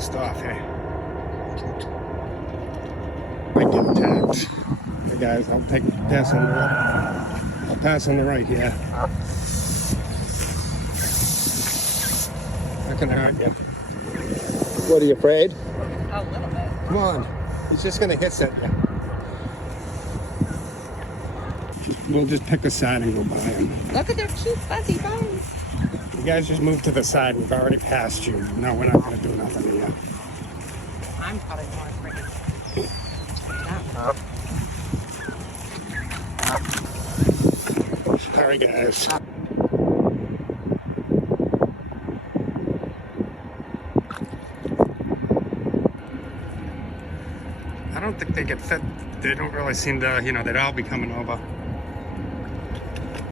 pissed off, hey? I get attacked. Hey guys, I'll pass on the right. I'll pass on the right here. I can hurt you. What, are you afraid? A little bit. Come on. He's just gonna hiss at you. We'll just pick a side and go by him. Look at their cute fuzzy bones. You guys just move to the side. We've already passed you. No, we're not gonna do nothing to you. I'm probably more afraid. Sorry, guys. I don't think they get fit. They don't really seem to, they'd all be coming over.